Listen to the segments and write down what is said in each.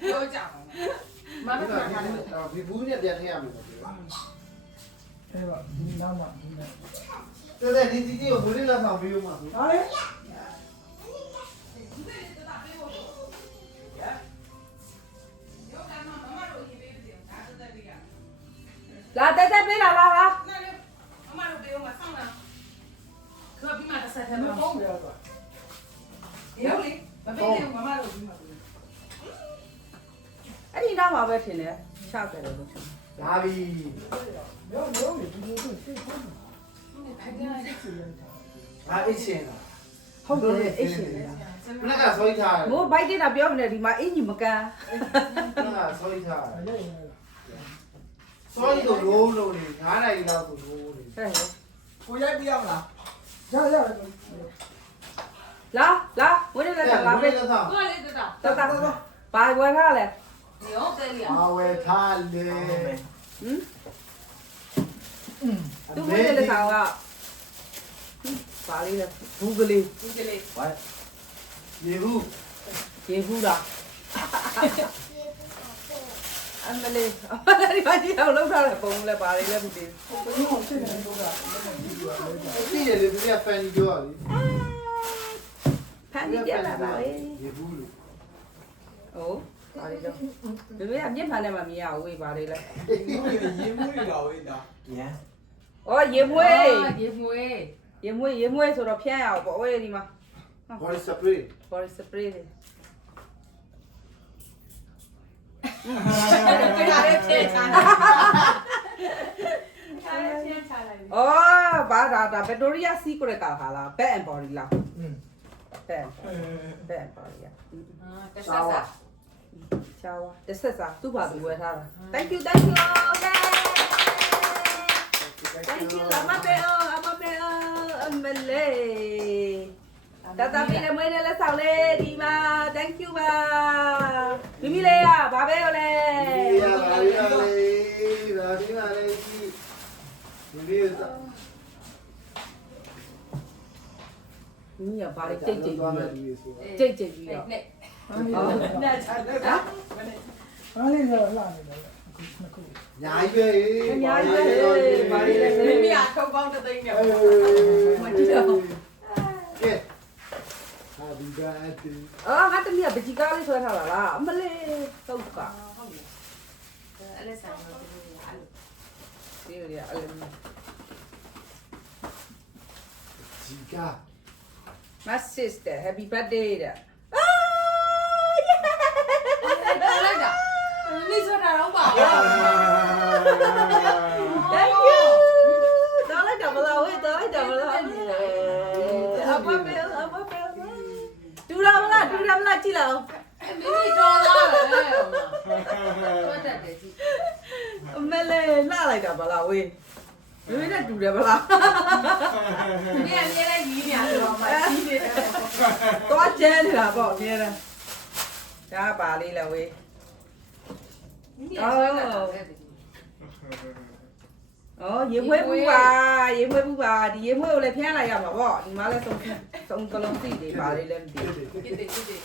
ပြောကြပါမမကဒီဘူးနဲ့ပြန်ထည့်ရမယ်အဲ့တော့ဒီနားမှာတဲ့ဒီကြီးကိုဘူးလေးလာဆောင်ပြီးဦးမှာဆိုဟာလေလာတက်တက်ပေးလာလာလာမမတို့တေးအောင်ဆောင်းလာခပြီးမှတစ်ဆက်ထဲ မ မှာ ပေါင်းရတော့ ရုပ်လေးမပေးသေးဘူးမမတို့ပြီးမှပေး အဲ့ဒီနားမှာပဲထင်တယ်ချခဲ့တယ်လို့ထင် လာပြီ မျိုးမျိုးဒီလိုဆိုစိတ်ဆုံး ဖိုင်ရတယ် ငါအိတ်ရှင်လား ဟုတ်တယ်အိတ်ရှင်လေ မနက်ကဆွဲထားတယ် မိုးဘိုက်တက်တာပြောနေတယ်ဒီမှာအင်ကြီးမကန် မနက်ကဆွဲထားတယ် အဲ့ရရ ဆွဲလို့ရိုးလို့နေ9နာရီလောက်ဆိုရိုးနေ ဟဲ့ ကိုရိုက်ပြရမလား ရရ လာလာဝင်းလက်လာပေး လက်ဆောင် ကိုလေးတက်တာ တတဘာဝယ်ထားလဲ ရောတဲလီ အာဝယ်ထားလေ ဟမ်သူဝင်းလက်ဆောင်ကပါလေးလဲဘူးကလေး ဒီကလေး ဘာရေဘူး ရေဘူးလားအမလေးဒီမှာဒီအောင်လောက်ထားတဲ့ပုံလဲပါလေးလဲမသိဘူး ဘယ်လိုဖြစ်နေလို့က သိရလေသူကဖန်ကြီးပြောရလေ ဖန်ပြီးပြလာပါလေ ရေဘူးလို့ ဟုတ်ပါလေးတော့ဘယ်ကအမြင့်ဖန်နဲ့မှမရဘူးဝေးပါလေးလဲ ရေမှုတွေလာဝေးတာရန် ဩရေမွေး ရေမွေး ရေမွေးဆိုတော့ဖျန်းရအောင်ပေါ့ဝေးဒီမှာ ဘော်ရီစပရေး body spray လေး ပြလာတဲ့ဖြဲချာလိုက်ဖြဲချလိုက် ဩဘာဒါဗက်တိုရီယာစီကိုရတာဟာလား back and body လား back and body ရ တက်ဆက်ဆက် ရှာဝါတစ်ဆက်စာသူ့ဘာသူဝယ်ထားတာ thank you thank you အမပေအမလေးတတမီလည်းမွေးလည်းဆောက်လေဒီမှာ thank you ပါမိမိလေးရဘာပဲလဲ ဒီရပါလေဒါဒီပါလေဒီရ မိရပါလေကြိတ်ကြိတ် သွားမယ် ကြီး ဒီဆို ကြိတ်ကြိတ်ကြီးရော နဲ့ နဲ့ချာတဲ့ဟာလေးရလာနေတယ်ခု ညာကြီးပဲ ညာကြီးပဲဘာလေးလဲ မိမိအထုတ်ပေါင်းတသိန်းနဲ့ မတိတော့ ကဲဟာဒီကအဲ့ဒီ အော်ငါတမီးကပကြီးကားလေးဆွဲထားတာလားအမလေးတုတ်က ဟုတ်ပြီအဲ့လက်ဆိုင်တော့ဒီလိုအဲ့လို ဒီရအဲ့လို ဒီက my sister happy birthday တဲ့ လိုက်တာမိဆိုတာတော့ပါ thank you တော်လိုက်တော့မလားဝေးတော်လိုက်တော့မလားအမမေတူရမလားကြည့်လောက် မိမိတော်လာတယ်ဟုတ်တယ်ကြည့် အမလေးလှလိုက်တာမလားဝေးမင်းနဲ့တူတယ်မလား ဒီအမြဲတမ်းကြီးနေတယ်တော့မှကြီးနေတယ် တော့ကျဲနေတာပေါ့အများနဲ့ဒါပါလေးလားဝေး မိမိဆွဲလာတယ် ဩရေမွေးဘူးပါရေမွေးဘူးပါဒီရေမွေးကိုလည်းဖျန်းလိုက်ရမှာပေါ့ဒီမှာလည်းသုံးကလုံးစီတွေပါလေးလည်းမသိဘူး ကြည့်တယ်ကြည့်တယ်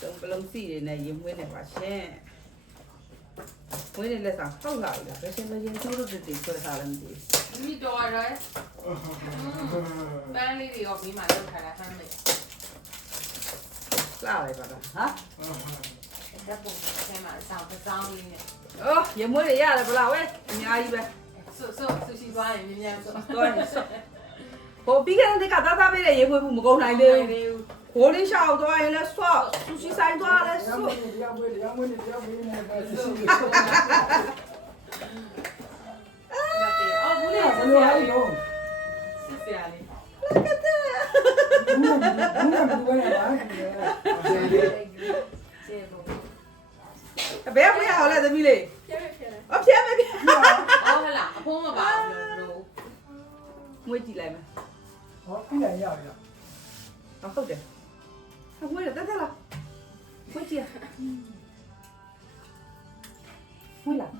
သုံးကလုံးစီတွေနဲ့ရေမွေးနေပါရှင်ဝင်းနေလက်ဆောင်ဟုတ်လာပြီလားဘယ်ရှင်ဘယ်ရှင်သူတို့တွေဆွဲထားလည်းမသိဘူး မိမိတော်ရဲပန်းလေးတွေရောပြီးမှလောက်ထားတာဟမ်းမယ် လှလိုက်ပါလားဟာ ဓာတ်ပုံထဲမှာအဆောင်တစ်စောင်းလေးနဲ့ အော်ရေမွေးတွေရတယ်ဗလားဝဲအများကြီးပဲ ဆူရှိသွားရင်မြန်မြန်ဆို တော့ဟိုပြီးခဲ့တဲ့ကသားပေးတဲ့ရေမွေးဘူးမကုန်နိုင်သေးဘူးခိုးလေးရှောက်သွားရင်လည်းဆော့ဆူရှီဆိုင်သွားလည်းဆော့ တရားမွေးနေပဲရှိရှိ အော်ဘူးလေး ဘယ် ဆ လို ရာ လဲ လေး တော့ စစ်စရာလေး ဘူးဘူးဘယ်လိုလဲ ကျေပုံ ဘယ်မရအောင်လဲသမီးလေးအပြဲမပြဲ အော်ဟလာအဖိုးမပါဘူးလို့ မွေးကြည့်လိုက်မယ် ဟောပြီးလိုက်ရပြီ ဟုတ်တယ်မွေးတယ်တက်တက်လားမွေးကြည့်မွေးလား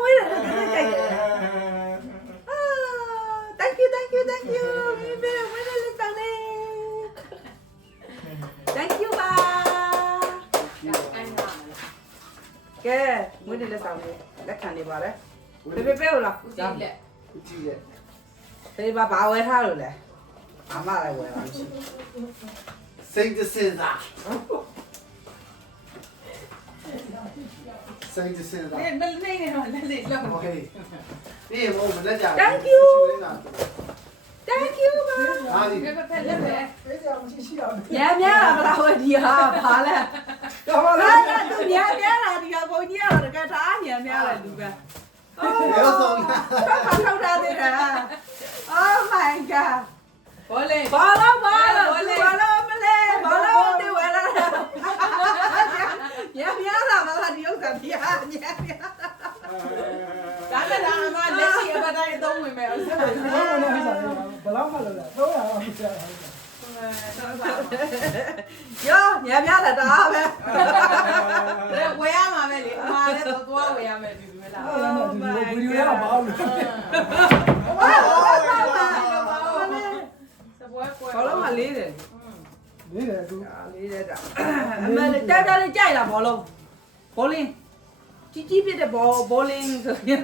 မွေးတယ်တက်တက်ကြိုက်တယ်thank you မိဘမွေးတယ်လက်ဆောင်လေး နေ့လက်ဆောင်လေးလက်ခံနေပါလေဖေဖေပေးလို့လား ဦးကြည့်လက် ကြည့်ရဲ့ ဖေဖေဘာဝဲထားလို့လဲအမလည်းဝဲပါမရှိ စိတ်စင်စားစိတ်စင်စား နေနေနေတော့လက်လေးလောက် โอเคนี่โมမလက်ကြ Thank you ပါ ဟာဒီ ဖက်ဖက်လက်ပဲ ပေးကြအောင်ရှိအောင် ညံများလာမလားဝဲဒီဟာဘာလဲ တော့ပါ ဟာ လား သူညံများလာဒီဟာကိုကြီးကတော့တကယ်ဒါညံများလာလူပဲ ရေဆုံး ထောက်ထားသေးတယ် Oh my god ဘောလေး ဘာလို့မလဲဘာလို့တေဝဲလာညံများလာမလားဒီဥစ္စာပြာညံများ ဒါနဲ့ဒါအမလက်ရှိအပတိုင်းအသုံးဝင်မယ်ဟုတ်ကဲ့ ဘာလို့လဲဆိုတော့ဘယ်လောက်မှလို့လဲ300အောင်ပြတာ ရောညံများလာတာပဲ ဝယ်ရမှာပဲလေအမလည်းသွားဝယ်ရမယ်ဒီလိုလား ဗီဒီယိုရပါဘူး စပွဲကွယ် ဘာလို့မလေးတယ် နေတယ်သူ လေးတဲ့တာအမလေးတက်တက်လေးကြိုက်လားဘောလုံးဘောလင်းကြီးပြတဲ့ဘောလင်းဆိုရင်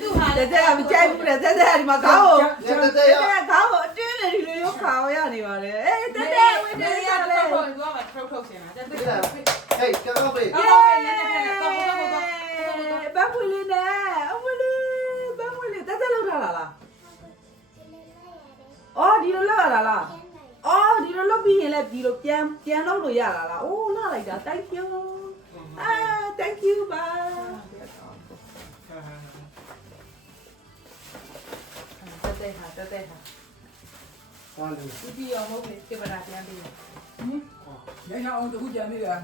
သူဟာ တက်တက်မကြိုက်ဘူးလေတက်တက်ဒီမှာခေါင်းကို တက်တက် တက် ရ တက်ခေါင်းကိုအတွင်းလေဒီလိုရုပ်ခါရနေပါလေအေးတက်တက်ဝိတက်ရလေ တော့သွားမှာထုတ်ရှင်တာတက်တက် ဟေးကောဘေး ဟုတ်ပါပဲလက်နဲ့တော့တော့တော့ ဘတ်ဖွေလေးနဲ့အမလေးဘတ်ဖွေလေးတက်တက်လောက်ထားလားအော်ဒီလိုလောက်ရတာလားအော်ဒီလိုလောက်ပြီးရင်လည်းဒီလိုပြန်လောက်လို့ရတာလားအိုးလာလိုက်တာ thank you thank you ပါတက်တက်ဟာ ဟောလေ ဒီပြီးအောင်မဟုတ်လေပြပနာပြန်ပြီး ရရအောင်တခုကြံနေတယ်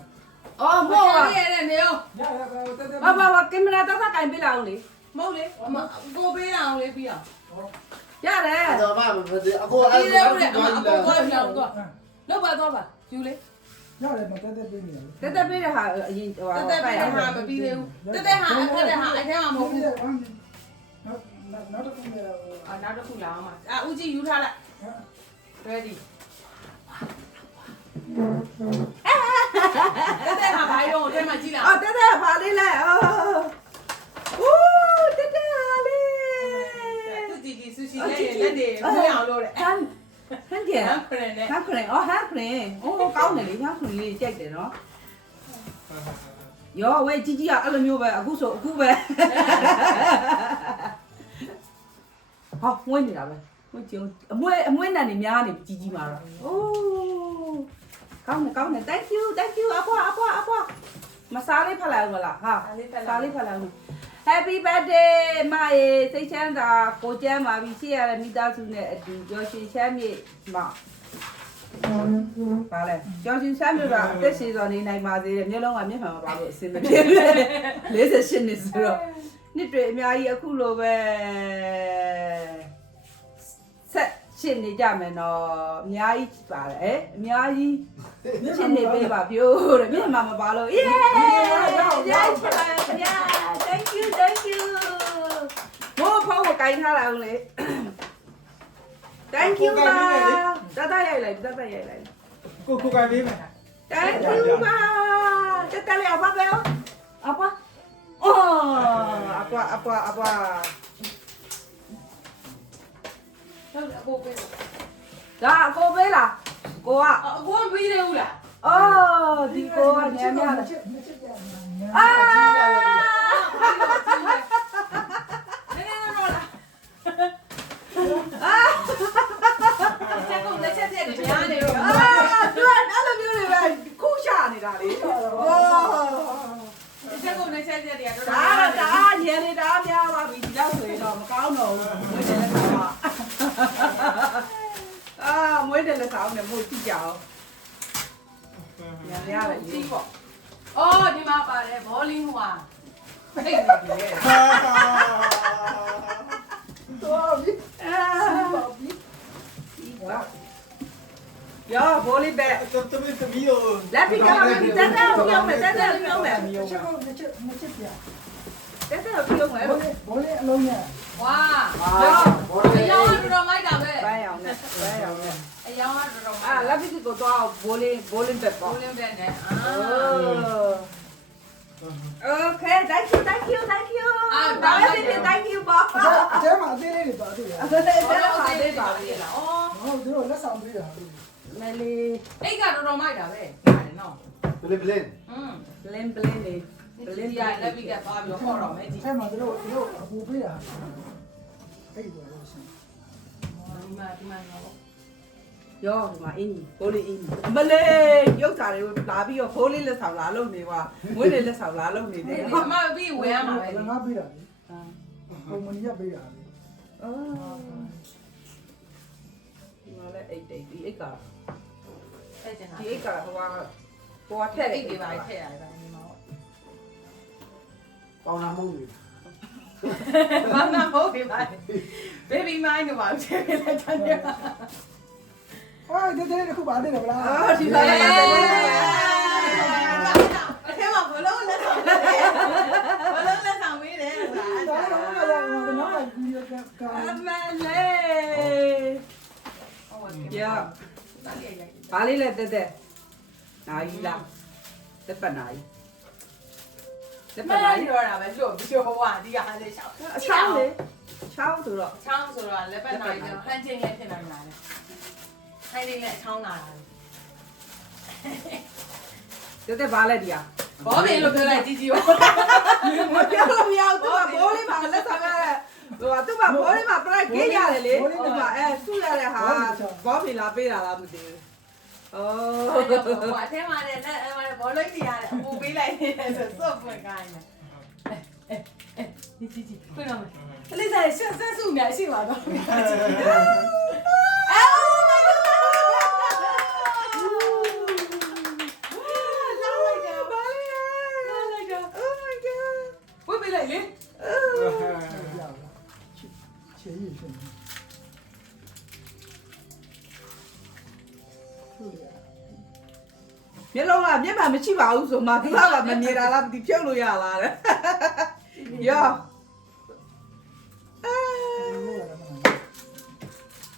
အော်မော ရရတယ်နေအောင် ရရတက်တက် ဘာကင်မရာတက်ဆက်ကင်ပေးလာအောင်လေ မဟုတ်လေကိုပေးအောင်လေပြီးအောင် ရတယ် တော့ဘာမဖြစ်အကို ဒီ အဲ့ လေ ဒါ ဦးလေအမအပေါ်သွားပြီးတော့လောက်ပါသွားပါယူလေ ရတယ်မတက်တက်ပေးနေတယ် တက်တက်ပေးတဲ့ဟာအရင်ဟို တက်တက်ပြီးဟာမပြီးသေးဘူးတက်တက်ဟာအခက်တဲ့ဟာအဲ့ထဲမှာမဟုတ်ဘူး နောက်တစ်ခုလည်း နောက်တစ်ခုလာအောင်ပါဦးကြီးယူထားလိုက် ready တက်တက်ဟာဘာရောထဲမှာကြည့်လား အော်တက်တက်ပါလေးလဲအော်ဦးတက်တက်ဟာလေး သူကြည့်ကြည့်ဆူရှီလက်တွေမွေးအောင်လို့တဲ့ ဟန်ကျန် ဟမ်ဖရင်နဲ့ ဟန်ခရင်အော်ဟန်ခရင်အိုးကောင်းတယ်လေဟန်ခရင်လေးကြိုက်တယ်နော်ရောဝဲကြီးကြီးကအဲ့လိုမျိုးပဲအခုဆိုအခုပဲဟောဝင်းနေတာပဲဝင်းကျုံအမွှေးနံနေများနေကြီးကြီးမှာတော့အိုးကောင်းတယ် thank you အဖွာမစားလေးဖတ်လိုက်အောင်မလားဟာစားလေးဖတ်လိုက်အောင် Happy birthday မရေစိတ်ချမ်းသာကိုကျမ်းပါပြီရှိရတဲ့မိသားစုနဲ့အတူကြော်ရှင်ချမ်းမြေမပါလေကြော်ရှင်ချမ်းမြေကအသက်ရှင်စွာနေနိုင်ပါသေးတယ်မျိုးလုံးကမျက်မှန်မပါလို့အစင်မပြေဘူး48နှစ်ဆိုတော့နှစ်တွေအများကြီးအခုလိုပဲဆက်ရှင်းနေကြမယ်နော်အများကြီးပါတယ်အများကြီးရှင်းနေပေးပါပြိုးတဲ့မျက်မှန်မပါလို့ yeah thank you မိုးဖောင်းကိုကိုင်းထားလိုက်အောင်လေ thank you ပါတတ်ရိုက်လိုက် ကိုကိုကိုပေးမယ် thank you ပါတက်လေးအဖွားပဲအဖွားအော်အဖွား ဟုတ်အကိုပေး ဒါအကိုပေးလားကိုက အကိုမပြီးသေးဘူးလား အော်ဒီကိုကညံ့များလားအာ နေနေတော့လားချက်ကိုလက်ချက်ပြက်နေများနေတော့ သူကအဲ့လိုမျိုးတွေပဲခုရှာနေတာလေအိုး ချက်ကိုလက်ချက်ပြက်တွေကတော် ဒါညံနေတာများပါပြီဒီလောက်ဆိုရင်တော့မကောင်းတော့ဘူးမွေးတယ်လက်ဆောင်ပါအာမွေးတယ်လက်ဆောင်နဲ့မို့ကြည့်ကြအောင်ညံရတယ် ကြည့်ပေါ့အော်ဒီမှာပါတယ်ဘောလင်းဟွာဟိတ်နေပြီလေ တော့ပြီ ရောဘိုးလေးပဲ တမီးသမီးကို လက်ပြီးတော့တက်ပြောင်းမယ် ချက်ချက်ပြ ပြောင်းမယ် ဘိုးလေးအလုံးနဲ့ ဝါအယောင်ကတော့မိုက်တာပဲ ဘိုင်းအောင်နဲ့ အယောင်ကတော့ အာလက်ပြီးကိုတော့ဘိုးလေးပဲပေါ့ ဘောလင်းတဲ့နဲ့အာ ဟ Okay, thank you. ဘာလဲဖြစ် thank you ပါ အတဲမှာအသေးလေးတွေပါသေးတယ် အဲ့ဒါပါလေးပါလေလားဩ ဟုတ်သူတို့လက်ဆောင်ပေးတာလေ မလေး အိတ်ကတော့တော့မိုက်တာပဲပါတယ်နော် ဘလင်းဘလင်း blend လေး blend ရလက်ပြီးကသွားပြီးတော့ခေါ်တော့မယ်ကြည့် အဲ့မှာသူတို့အပူပေးတာအဲ့ဒီတော့ရှင် ဒီမှာတော့ ရောဒီမှာအင်းကြီးဘိုးလေးအင်းကြီးမလေးရုပ်စာတွေလာပြီးတော့ဘိုးလေးလက်ဆောင်လာလုပ်နေပါမွေးလေးလက်ဆောင်လာလုပ်နေတယ် အမပြီးဝယ်ရမှာပဲ ငါပေးတာလေပုံမနီကပေးတာလေ အော်ဒီမှာလည်းအိတ်ဒီအိတ်က အဲ့ကျင်တာ ဒီအိတ်ကဟိုကထက် အိ အိ တ် တ် တွေ တွေ ပါ ပါ ထည့်ရတယ်ဗျာဒီမှာ ပေါင်လာမုံကြီး ဘာမှမဟုတ်ဘူးဗျာ baby mine တော့ပါထည့်လိုက်တယ် ဟာဒီတဲ့ခုပါသေးတယ်ဗလား အော်ဒီပါလေ အထဲမှာဘလုံးလက်ဆောင်ဘလုံးလက်ဆောင်ပေးတယ်ဆိုတာအဲ့ဒါ တော့တော့ဒီက အမလေးရောဘာလေးလဲတက်နိုင်လားတက်ပတ်နိုင်တက် မ ပတ်နို လိုက် င် တော့တာပဲလို့ပြောဝါဒီကအားလေးရှောင်း အချောင်းလေချောင်းဆိုတော့ ချောင်းဆိုတော့လက်ပတ်နိုင်တော့ဟန်ချင်းလည်းဖြစ်နိုင်ပါတယ်ဟိုင်းလေးနဲ့ချောင်းလာတာ တက်ဘာလဲဒီဟာ ဘောပင်လို့ပြောလိုက်ជីជីပါ မပြောလို့မရဘူးသူကဘိုးလေးမှာလက်ဆောင်ရတယ်ဟိုကသူကဘိုးလေးမှာ price 给ရတယ်လေသူကစုရတဲ့ဟာဘောပင်လာပေးတာလားမသိဘူးအော် ဟိုအထဲမှာလည်းဘောလုံးကြီးရတယ်အပူပေးလိုက်နေတယ်ဆိုစော့ဖွင့်ခိုင်းတယ်ជីဖွင့်တော့မယ်အလေးစားရှက်ဆက်စုနေရှိပါတော့ဝတ်ပေးလိုက်လေ ချေရည်ရှင် မျက်လုံးကမျက်မှန်မရှိပါဘူးဆိုမှသူကမမြင်တာလားမသိဖြုတ်လို့ရလားတဲ့ရော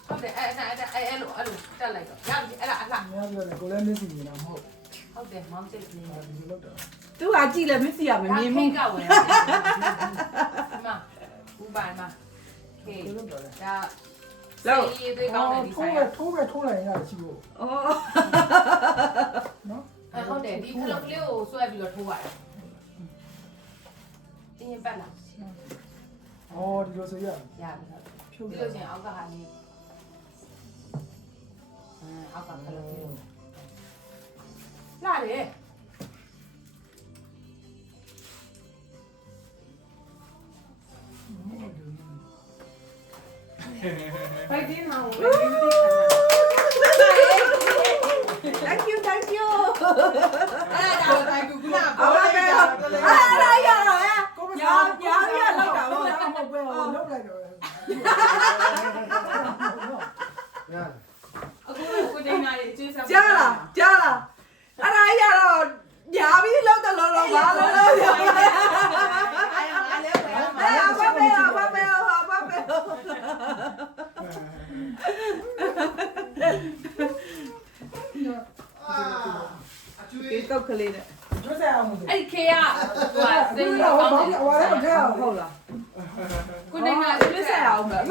ဟုတ်တယ်အဲ့လိုတက်လိုက်တော့ရပြီအဲ့ဒါအလှ ။များပြောတယ်ကိုလည်းမျက်စိမြင်တာမဟုတ် ဟုတ်တယ်မောင်စိတ်နေ ဘူး။ဒီလိုတော့ သူကကြည့်လဲမသိရမမြင်ဘူး ကဝင်မဘူးပါမခေ ဒီလိုတော့လေ ဒါ လောက် ရေးသွေးကောင်းတဲ့ဒီဆိုင်က ထိုးလိုက်ရတယ်ရှိဖို့ အော် နော် ဟုတ်တယ်ဒီခလုတ်ကလေးကိုဆွဲပြီးတော့ထိုးရတယ်တင်းရင်ပတ်လာ ။အော်ဒီလိုဆိုရ ရပြီဟုတ် ဖြုတ် ဒီ ရ လိုချင်းအောက်ကဟာနေအောက်ကခလုတ်ကလေးကိုလာတယ် ဖိုက်တင်းဟောင်းဝင်ပြီးဒီခါ thank you အဲ့ဒါတော့တိုင်းကူကနာ အော် ပေါ် ပဲ လိုက် အဲ့ တာ ဒါရရ ကိုမ ညာလောက်တာပေါ့ တော့မပွဲအောင်လုပ်လိုက်တော့ ညာ အခုကိုတင်နာလေးအကျွေးစား ကြားလားအဲ့ဒါရတော့ညာပြီးလောက်တယ်လို့ဘာလို့လဲ အားရအားလဲပဲ ဘာပဲ အကျွေး ဒီတော့ကလေးနဲ့ ကျွတ်ဆက်အောင်လို့ အဲ့ခေကဟိုစိတ် ဟော ကောင်း ဘာ တယ် ဟောလည်းမထဲအောင် ဟုတ်လား ကိုတင်နာ ကျွေးဆက်အောင်မယ်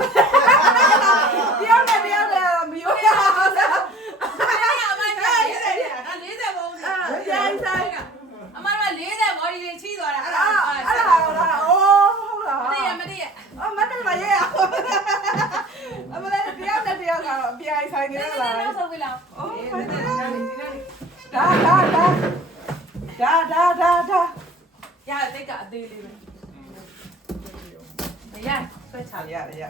တယောက်နဲ့မယိုးရအောင်လား အဲ့ရအမနဲ့40ပုံနေ ဆိုင်ဆိုင် အမက40ဘော်ဒီတွေချီးသွားတာအဲ့ဒါ အဲ့ဒါလားအိုးဟုတ်လား မတည့်ရမတည့်ရ အမနဲ့မရဲရအမလည်းတယောက်နဲ့တယောက်ကတော့အပြိုင်ဆိုင်နေလား နောက်ဆုံးပြီလား အိုး ဒီ ဒါ နေ့ ရတိတ်ကအသေးလေးပဲမရဆွဲချလိုက် ရ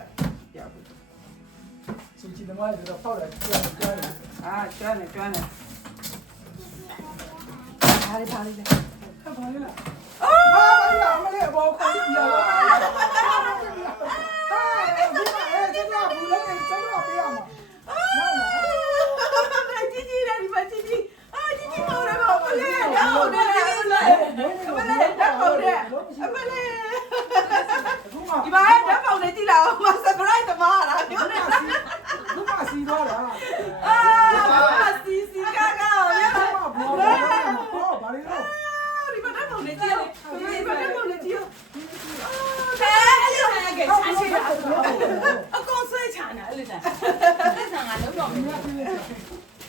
စီချီသမားတွေတော့ဖောက်တယ်ကျွတ်တယ် အာကျွမ်းနေဒါလေးပါလေးလေ ခပ်ပါလေလားအာဘာလဲအမလေးဘောခေါ်ပြီးရလားဟာဒီမှာဘူးလည်းစမ်းတော့ပေးရမှာနော်နော် ជីជីလာဒီမှာជីជីအာជីជីပေါ်တယ်ပေါ့မလေးတော့တယ်အမလေးတော့ပေါ်တယ်အမလေး အခုမှ ဒီမှာဓာတ်ပုံလေးကြည့်လာအောင်မစပရိုက်သမားလားပြောနေ ခုမှစီသွားတာ အာစီကာကာရော ဘာလဲဘာလဲဟောဘာလဲလို့ ဒီမှာဓာတ်ပုံလေးကြည့်လေ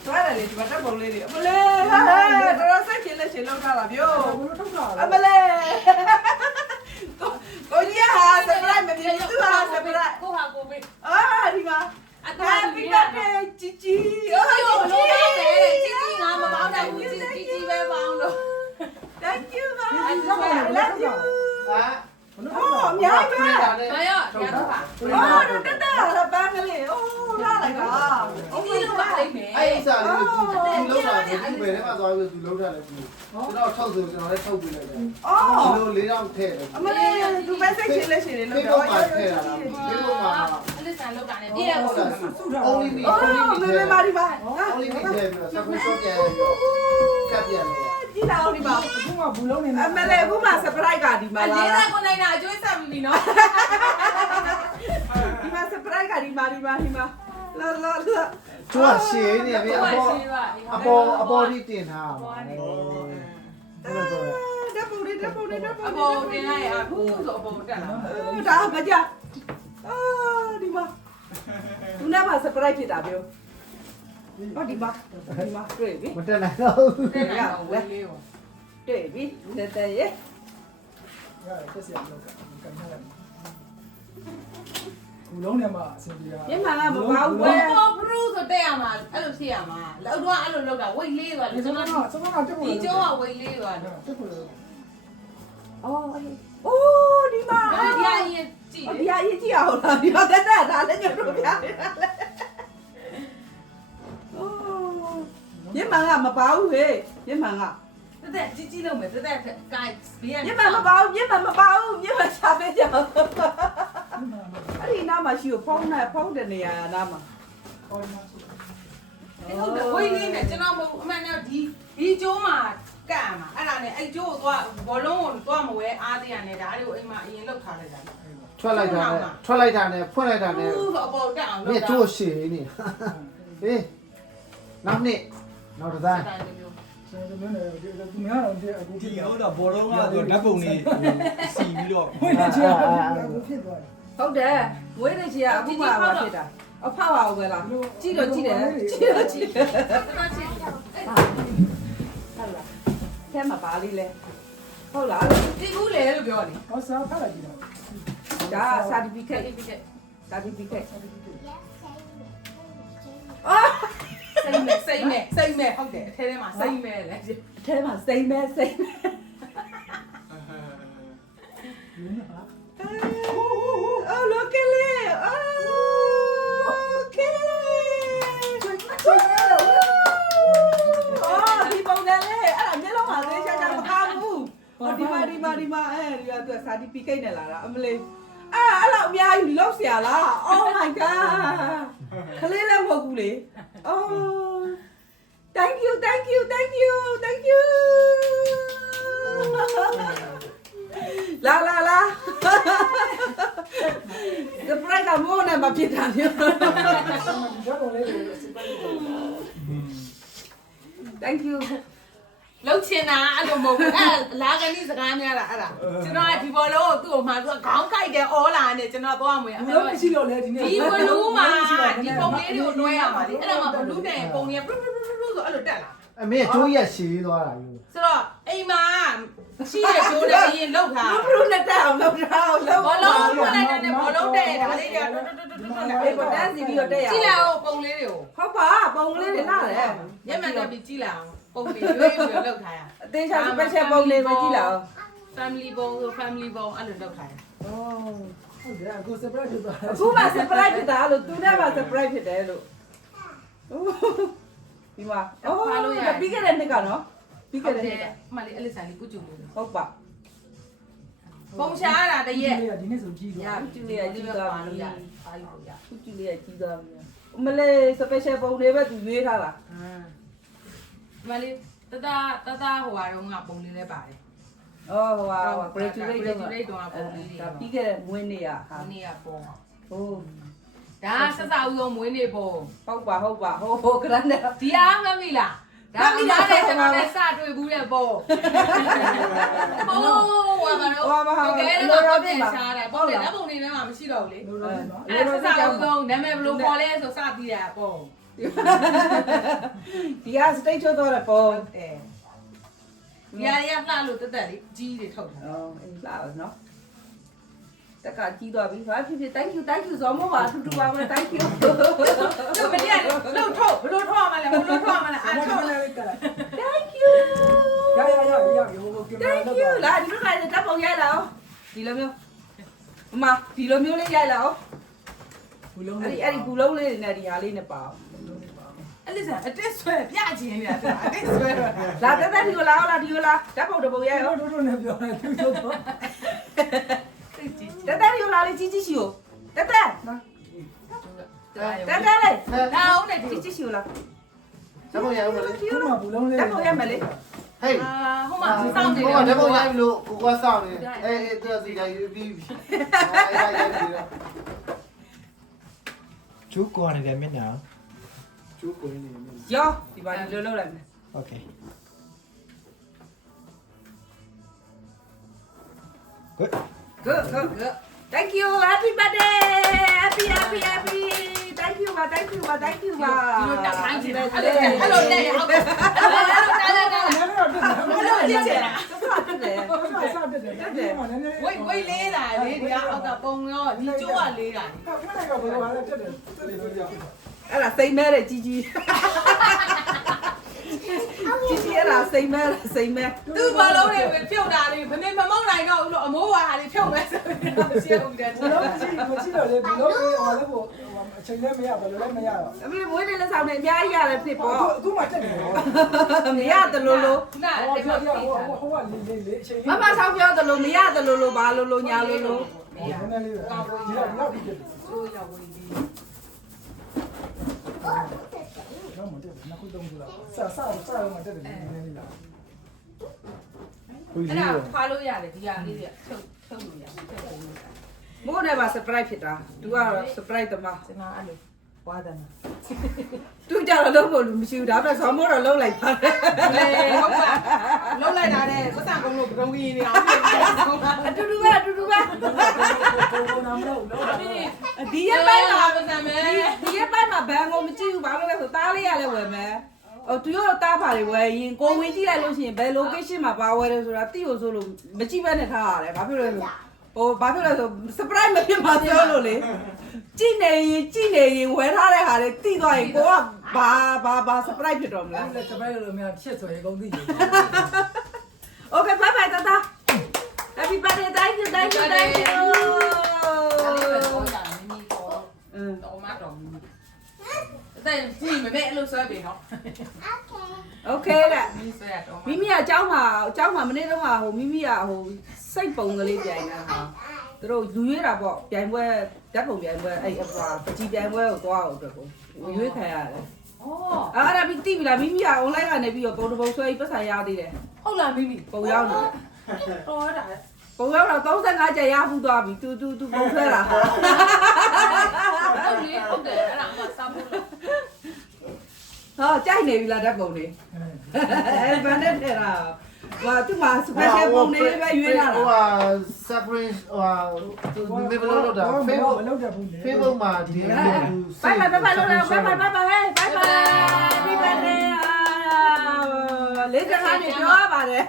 သွားတယ်လေဒီမှာတက်ပုံလေးတွေအမလေးဟာတော်စိတ်ချင်လက်ချင်လောက်ထားတာပြော ဘယ်လိုထုတ်တာ အမလေးကိုကြီးဟာစပရိုက်မပြေသူဟာစပရိုက် ကိုဟာကိုပေး အာဒီမှာ အတား Happy ပြီး birthday ជីជី အိုးဘလို့လဲជីជីငါမပေါင်းတော့ဘူးជីជីပဲပေါင်းတော့ Thank you ပါ ဒီ I ကမှာ love you ဟာ ဘယ်လို အော် ထုတ် အများကြီးပဲ ဒါနဲ့ ဘာရောရတော့ပါ အော်တော့တက်တာလားပန်းကလေးအိုးလာလိုက်တာ ជីជីလုံးပါလိမ့်မယ် အဲ့ဒီစာလေးကိုသူလုံးတာဒီဘယ်ထဲမှာသွားပြီးသူလုံးထားလဲသူကျွန်တော်ထုတ်ဆိုကျွန်တော်လည်းထုတ်ပြလိုက်တယ် အော် ဒီလို၄တောင်ထည့်တယ် အမလေးသူပဲစိတ်ချင်လက်ချင်လေးလောက် ဒီ တော့ ဘက်မှာထည့်တာလားဒီဘက်မှာ အလစ်ဆန်လောက်တာနဲ့ပြည့်ရကို စုထား only me အော် only me မေမေမာဒီပါ only me ထည့်ပြီးတော့ subscribe ပြန်ပြီးတော့ကပ်ပြန်လို့ ကြည့်လာအောင်ဒီပါ အခုမှဘူးလုံးနေ အမလေးအခုမှ surprise ကဒီမှာ အ လာ လေးသားကိုနိုင်တာအကျွေးဆက်ပြီနော် ဒီမှာ surprise ကဒီမှာလာ သူကရှည်နေပြီအပေါ်ဒီတင်ထားပါအဲ့လိုဆို ဓာတ်ပုံလေး အပေါ်တင်လိုက်အခုဆိုအပေါ်တက်လာ ဒါမကြအာဒီမှာသူနဲ့မှာ surprise ဖြစ်တာပြောဟောဒီမှာတွေ့ပြီ မတက်နိုင်တော့ တက်လာတော့ဝေးလေးပေါ့ တွေ့ပြီတက်တဲ့ရဲ့ ရတယ်တက်စီအောင်လုပ်ကန်ရတယ်ဘူးလုံးနေမှာအဆင်ပြေတာ ညမကမပါဘူး ဝ ဝဲ ေးပရူဆိုတက်ရမှာအဲ့လိုဖြစ်ရမှာလောက်တော့အဲ့လိုလောက်တာဝေးလေးသွားတယ်ကျွန်တော် စမကတက်ဖို့ ဒီကျောကဝေးလေးသွားတယ် တက်ဖို့ အော်အိုးဒီမှာ ဒီအရင်ကြည့် ဒီအရေးကြည့်အောင်လားဒီတော့တက်ဒါလည်းညတို့ပြနေတာလေအိုးညမကမပါဘူးဟေးညမက တက်ကြီးလုံးမယ်တက်ကိုင်ဘေးရ ညမမပါဘူးညမရှာပေးကြအောင်အဲ့ဒီနားမှာရှိကိုဖုန်းတဲ့နေရာနားမှာ ပေါ်မှာဆို ဟုတ်တယ်ဝေးလေးနဲ့ကျွန်တော်မဟုတ်အမှန်တော့ဒီကျိုးမှာကန့်မှာအဲ့ဒါနဲ့အဲ့ကျိုးကိုသွားဘောလုံးကိုသွားမဝဲအားတရနဲ့ဒါတွေကိုအိမ်မှာအရင်လောက်ထားလိုက်တာ ထွက်လိုက်တာနဲ့ဖွင့်လိုက်တာနဲ့ ဘူးဆိုအပေါ်တက်အောင် မြ လုပ် စ် တာ ချိုးရှည်နေဟေးနောက်နှစ်နောက်တစ်သား ကျွန်တော်တို့လည်းဒီကူများတော့ဒီအခု ဒီ ဖြစ် ဟုတ်တော့ဘောလုံးကတော့ဓာတ်ပုံလေးစီပြီးတော့ ဝင်နေချင်အခုဖြစ်သွားတယ် ဟုတ်တယ်ဝေးနေချင်အခုမှပါဖြစ်တာအဖောက်ပါဦးပဲလားကြည့်တယ်ဟုတ်လားထဲမှာပါလေးလဲဟုတ်လား ဒီကူးလေလို့ပြောတယ် ဟောစားဖတ်လိုက်ကြည့်တော့ ဒါ certificate ဒီပြည့် certificate စိတ်မဲ့ဟုတ်တယ်အထဲထဲမှာစိတ်မဲ့လေ ထဲမှာစိမ့်မဲ Oh, look at it. Oh, okay. Oh,ဒီပုံနဲ့လေအဲ့ဒါမျက်လုံးမှာသေးချာချာမကားဘူး။ဟောဒီမှာအဲ့ဒီကသူစာတီပီကိတ်နဲ့လာတာအမလေးအဲ့လောက်အများကြီးလောက်เสียလား Oh my god ခလေးလည်းမဟုတ်ဘူးလေ Oh thank youလာsurprise ကမိုးနဲ့မဖြစ်တာမျိုး ဒီတော့လည်းစပယ်လို့ thank you လှုပ်ချင်တာအဲ့လိုမဟုတ်ဘူးအဲ့လာကနီးစကားများတာအဲ့ဒါကျွန်တော်ကဒီဘောလုံးကိုသူ့ကိုမှသူကခေါင်းကိုက်တယ်အော်လာနဲ့ကျွန်တော်သွားမွေ ဘူးလုံးမရှိတော့လေဒီနေ့ ဒီဘလူးမှာဒီပုံလေးတွေကိုတွဲရမှာလေအဲ့ဒါမှဘလူးနဲ့ပုံလေးပရုဆိုအဲ့လိုတက်လာ အမေကျိုးရက်ရှည်သွားတာယူ ဆိုတော့အိမ်မှာရှိတဲ့ကျိုးနဲ့အရင်လှုပ်ထား ဘလို့နဲ့တက်အောင်လုပ်တာလုပ် ဘောလုံးဖွင့်လိုက်တဲ့ဘောလုံးတဲ့ဒါလေးတွေကတွတ်နဲ့ အေးပေါ်တန်းစီပြီးတော့တက်ရ ကြည့်လိုက်အောင်ပုံလေးတွေကို ဟုတ်ပါပုံကလေးတွေလာတယ် ညမှန်တက်ပြီးကြည့်လိုက်အောင်ပုံလေးရွေးပြီးလှုပ်ထားရ အသေးချာ special ပုံလေးပဲကြည့်လာအောင် family ပုံဆို family ပုံအဲ့လိုလှုပ်ထားရ ဟုတ်တယ်အခုစပယ်ဖြစ်သွား အခုမှ surprise ဖြစ်တာလို့သူနဲ့မှ surprise ဖြစ်တယ်လို့ဒီမှာပြီးခဲ့တဲ့နှစ်ကနော်ပြီးခဲ့တဲ့နှစ်က မှလေးအလစ်ဆိုင်လေးကုကျူလေး ဟုတ်ပါ ပုံရှားတာတရက် ဒီနေ့ဆိုကြည့် ရ သွား ကျူလေးကြီးသွားလို့ရပါလို့ရ ခုကြည့်လေးကြီးသွားပြီမလေး special ပုံလေးပဲသူရွေးထားတာ မလေးတတဟိုဟာတော့ငါပုံလေးလဲပါတယ် အော်ဟိုဟာ graduate တော့ပုံလေးတွေ ဒါပြီးခဲ့တဲ့မွေးနေ့อ่ะဟာ ဒီနေ့ကပုံ ဟုတ် ဒါဆက်စားဦးဆုံးမွေးနေ့ပုံ ဟုတ်ပါဟိုကရန်နဲ့ ဒီအားမှတ်မိလားဒါမှလည်းကျွန်တော်လည်းစတွေ့ဘူးတဲ့ပုံဟိုးဘာမလို့ကဲတော့ပြန်ချားတယ်ပုံနဲ့ပုံလေးထဲမှာမရှိတော့ဘူးလေ လို့လို့နော် အဲ့ဆက်စားဦးဆုံးနာမည်ဘယ်လိုခေါ်လဲဆိုစပြီးတာပုံ ဒီကစတိတ်ချိုးတော့တယ်ပေါ့ တယ်ညာရလှလို့တက်တက်လေးကြီးတွေထုတ်တယ် အော်အေးလာနော်တက်ကကြီးသွားပြီဘာဖြစ်ဖြစ် thank you ဇော်မောပါထူထူပါမယ် thank you တော့မနေ့ကလှုပ်ထုတ်ဘလို့ထုတ်ရမလဲဘလို့ထုတ်ရမလဲအားထုတ် thank you ရဟိုကင်မရာ thank you လာဒီလိုလိုက်တက်ပုံရိုက်လာအောင်ဒီလိုမျိုးမမဒီလိုမျိုးလေးရိုက်လာအောင် ဘူးလုံး အဲ့ဒီဘူးလုံးလေးနဲ့ဒီဟာလေးနဲ့ပါအောင် အဲ့လစားအတက်ဆွဲပြချင်နေတာအတက်ဆွဲတော့ လာတက်ဒီကိုလာအောင်လာဒီကိုလာတက်ပုံတပုံရိုက်အောင် တို့နဲ့ပြောတယ်သူတို့တော့ တက်ဒီကိုလာလေးကြီးကြီးရှိကိုတက်လေး လာအောင်နဲ့ဒီ ကြီးကြီးရှိကိုလာ ဓာတ်ပုံရအောင်လေ ခုမှဘူးလုံးလေး တက်ပုံရိုက်မယ်လေ ဟေး ဟိုမှာစောင့်နေ ဟို တယ် ကဓာတ်ပုံရပြီလို့ကိုကစောင့်နေအေးသူကစီတိုင်းယူပြီးရိုက်ပြီးတော့ ကျူးကွာနေတယ်မျက်နှာ ကျိုးကိုနေနေ ရောဒီပါဒီလိုလုပ်လိုက်မယ် โอเค good good good good thank you happy birthday happy thank you ပါ thank you ပါ ဒီလိုတက်ခိုင်းချင်တယ်အဲ့လိုတက်ရအောင်အဲ့လိုတား နည်းနည်းတော့တက်တယ် အဲ့လိုကြည့်ချင်တာ တက်တယ် ဘာမှစတက်တယ်နည်းနည်း ဝိတ်လေးတာလေဒီကအောက်ကပုံရောဒီကျိုးကလေးတာ ခဏကဘယ်လိုလဲတက်တယ်တက်တယ်လို့ပြော အဲ့ဒါစိတ်မဲတဲ့ကြီးကြီးအဲ့ဒါစိတ်မဲ သူ့ဘာလုံးတွေဖြုတ်တာလေးမမေမမောက်နိုင်တော့ဘူးလို့အမိုးဝါလေးဖြုတ်မယ်ဆိုပြီးတော့ရှင်းဦးတယ် ဘူးလုံးမရှိတော့လေဘူးလုံးဟိုလည်းဟိုအချိန်လည်းမရဘယ်လိုလဲမရတော့ အမေမွေးနေ့လက်ဆောင်နဲ့အများကြီးရတယ်ဖြစ်ပေါ့ အခုမှတက်တယ်ဟော မရတယ်လို့ ခုန ဟို အဲ့ က မှာ ဟိုလေးအချိန် မမဆောင်ပြောတယ်လို့မရတယ်လို့ဘာလို့ညာလို့ နည်းနည်းလေးဒီတော့ဒီတက် ဆိုးရောက်ဝင်ပြီး တော့မတက်ဘူးနောက်ခုတုံးဆိုတာစမတက်တယ်နည်းနည်းလေးလာ အဲ့ဒါခွာလို့ရတယ်ဒီဟာလေးတွေထုတ်လို့ရတယ်ထုတ်ပုံလို့ရတယ် မိုးနဲ့ပါ surprise ဖြစ်တာသူကတော့ surprise တမ ကျွန်တော်အဲ့လိုဝါဒနာ သူကြတော့လုံးဖို့လူမရှိဘူးဒါပေမဲ့ဆောင်းမိုးတော့လုံးလိုက်ပါတယ် ဟုတ်ပါလုံးလိုက်တာနဲ့ပတ်စံကုန်းလို့ဘုံကြီးနေအောင်ပြင်နေအောင်ပါ အတူတူပဲ ကိုနာမလို့လို့ ဒီရက်ပိုင်းမှာ ပတ်စံမယ် ဒီရက်ပိုင်းမှာဘန်ကိုမကြည့်ဘူးဘာလို့လဲဆိုတားလေးရလဲဝယ်မယ်ဟိုသူရောတားပါလေဝယ်ရင်ကိုဝင်ကြည့်လိုက်လို့ရှိရင်ဘယ် location မှာပါဝယ်တယ်ဆိုတာတိကိုဆိုလို့မကြည့်ဘဲနဲ့ထားရတယ်ဘာဖြစ်လဲဆိုဟိုဘာဖြစ်လဲဆို surprise မဖြစ်မှာပြောလို့လေကြည့်နေရင်ဝယ်ထားတဲ့ဟာတွေတိသွားရင်ကိုကဘာ surprise ဖြစ်တော့မလား လက်စပိုက်လို့များချက်ဆိုရေကုန်သိ Okay bye bye tata happy birthday thank you အဲ့ဒီပဲတော့တာမီပေါ်တော့မတော်ဘူးတဲ့ကြည့်မမဲအဲ့လိုဆွဲပြီနော် Okay တဲ့ မီဆွဲရတော့ မိမိကအเจ้าမှာမနေ့တော့ဟိုမိမိကဟိုစိတ်ပုံကလေးပြိုင်တာဟာသူတို့လူရွေးတာပေါ့ပြိုင်ပွဲဓာတ်ပုံပြိုင်ပွဲအဲ့အဖွာပကြီးပြိုင်ပွဲကိုသွားအောင်အတွက်ကိုရွေးခံရတယ် ဩ အဲ့ဒါပြီးတိပြီလားမိမိက online ကနေပြီးတော့ပုံတစ်ပုံဆွဲပြီးပတ်စာရသေးတယ် ဟုတ်လားမီမီ ပုံရောက်နေ တော်တာ ပုံရောက်တော့35ကျပ်ရဖူးသွားပြီ तू ပုံဆွဲတာဟာ ဟုတ်လေဟုတ်တယ်အဲ့ဒါအမစားဖို့လို့ ဟောကြိုက်နေပြီလားဓာတ်ပုံလေးအဲ့ဘယ်နဲ့ထဲတာဟာသူ့မှာ special ပုံလေးပဲရွေးလာ ဟို တာ က surprise ဟိုမေဘလို့တော့ Facebook မလုပ်တတ်ဘူး Facebook မှာဒီလို bye bye bye bye လို့ bye bye bye bye bye bye happy birthday လေးစကားနေပြောရပါတယ်